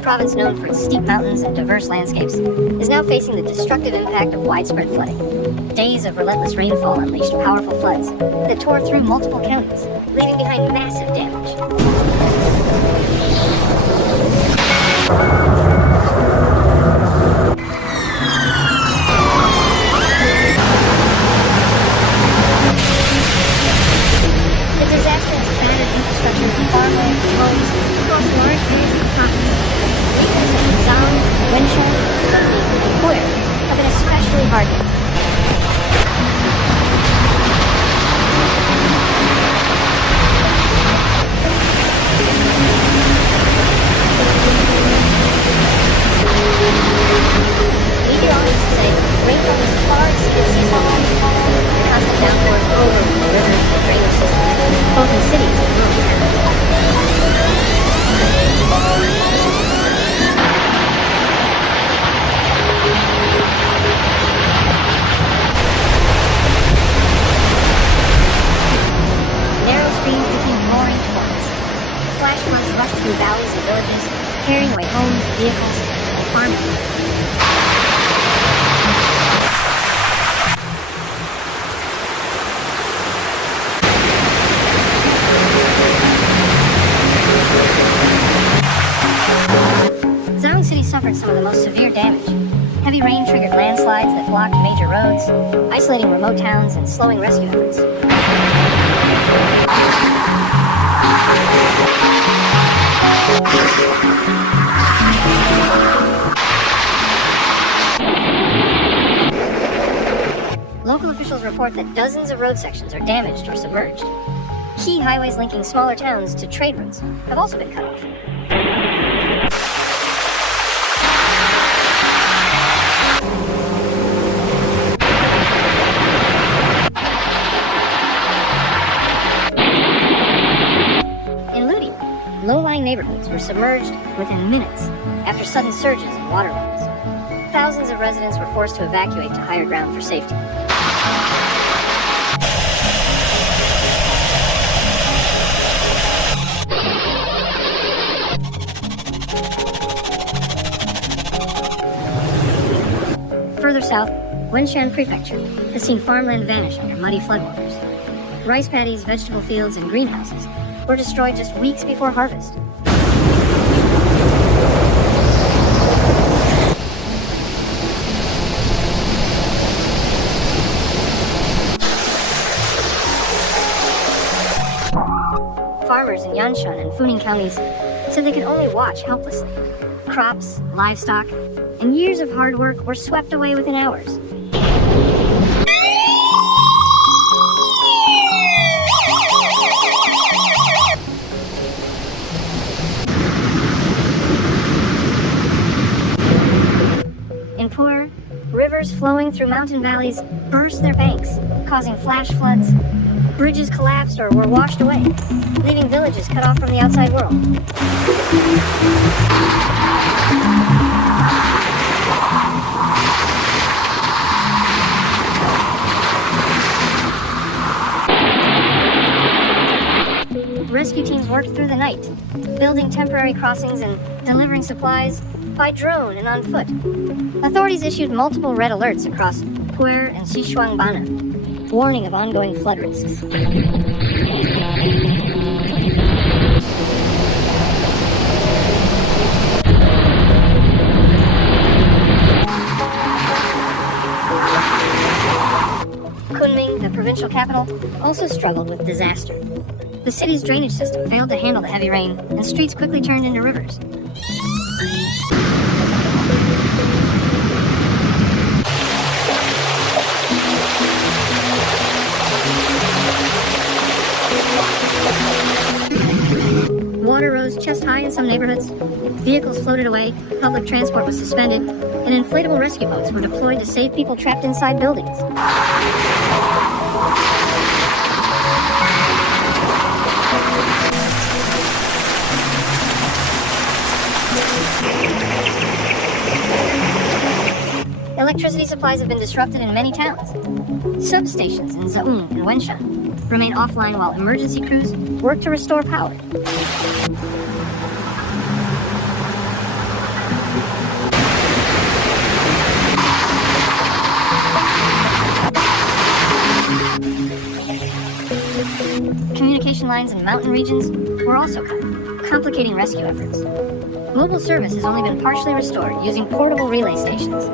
A province known for its steep mountains and diverse landscapes is now facing the destructive impact of widespread flooding. Days of relentless rainfall unleashed powerful floods that tore through multiple counties, leaving behind massive damage. The disaster has battered infrastructure in farmland and homes across large areas of the province. Regions such as Zhang, Wenshan, Kunming, and Pu'er have been especially hard hit. Meteorologists say rainfall has far exceeded seasonal norms, and constant downpours overwhelm rivers and drainage systems, both in cities and rural areas. Narrow streams became roaring torrents. Flash floods rushed through valleys and villages, carrying away homes, vehicles, and farmland. Zhang City suffered some of the most severe damage. Heavy rain triggered landslides that blocked major roads, isolating remote towns and slowing rescue efforts. Local officials report that dozens of road sections are damaged or submerged. Key highways linking smaller towns to trade routes have also been cut off. Low-lying neighborhoods were submerged within minutes after sudden surges in water levels. Thousands of residents were forced to evacuate to higher ground for safety. Further south, Wenshan Prefecture has seen farmland vanish under muddy floodwaters. Rice paddies, vegetable fields, and greenhouses were destroyed just weeks before harvest. Farmers in Yanshan and Funing counties said they could only watch helplessly. Crops, livestock, and years of hard work were swept away within hours. Rivers flowing through mountain valleys burst their banks, causing flash floods. Bridges collapsed or were washed away, leaving villages cut off from the outside world. Rescue teams worked through the night, building temporary crossings and delivering supplies by drone and on foot. Authorities issued multiple red alerts across Pu'er and Xishuangbanna, warning of ongoing flood risks. Kunming, the provincial capital, also struggled with disaster. The city's drainage system failed to handle the heavy rain, and streets quickly turned into rivers. Water rose chest high in some neighborhoods, vehicles floated away, public transport was suspended, and inflatable rescue boats were deployed to save people trapped inside buildings. Electricity supplies have been disrupted in many towns. Substations in Zaung and Wenshan remain offline while emergency crews work to restore power. lines in mountain regions were also cut, complicating rescue efforts. Mobile service has only been partially restored using portable relay stations.